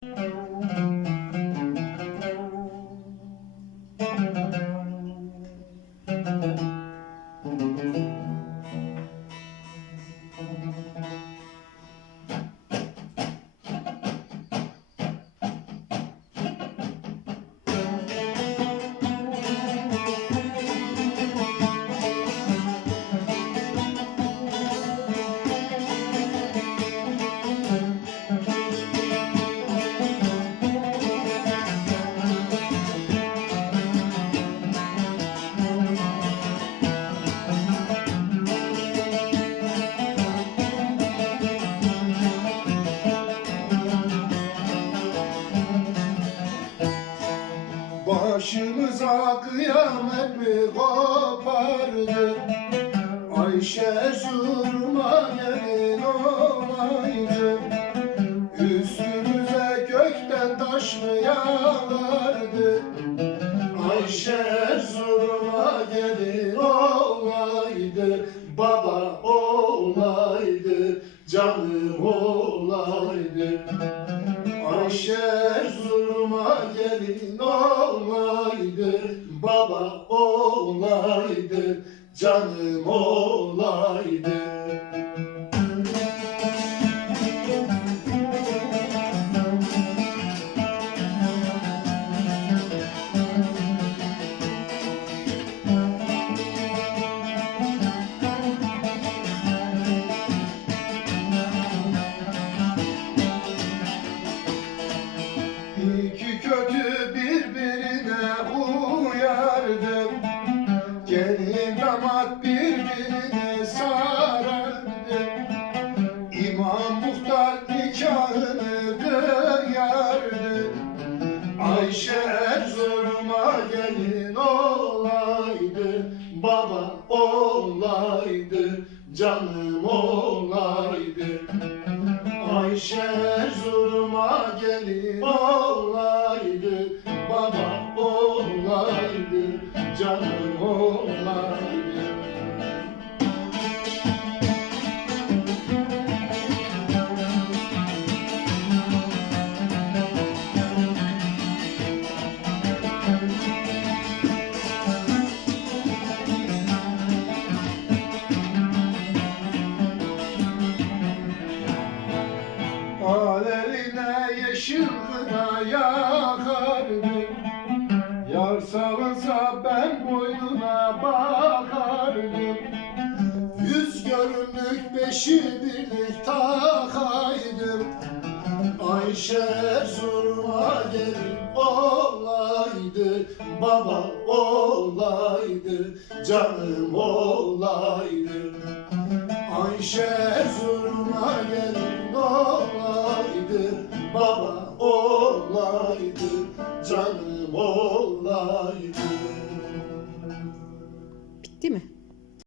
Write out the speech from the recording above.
Música Başımıza kıyamet mi kopardı? Ayşe zurma gelin olaydı. Üstümüze gökten taş mı yağardı? Ayşe zurma gelin olaydı. Baba olaydı Canım olaydı. Ayşe zulma gelin olaydı Baba olaydı Canım olaydı olaydı Canım olaydı. Ayşe Erzurum'a gelin olaydı Baba olaydı Canım kına yakardım Yar salınsa ben boynuna bakardım. Yüz görümlük beşi birlik takaydım. Ayşe Erzurum'a gelin olaydı. Baba olaydı Canım olaydı. Ayşe Erzurum'a gelin olaydı. Baba Canım olaydı Bitti mi?